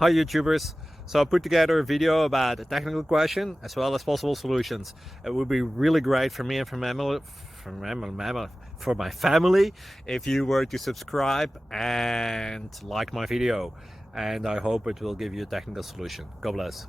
Hi YouTubers! So I put together a video about a technical question as well as possible solutions. It would be really great for me and for my family if you were to subscribe and like my video, and I hope it will give you a technical solution. God bless.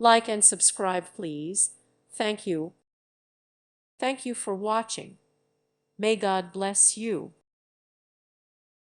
Like and subscribe, please. Thank you. Thank you for watching. May God bless you.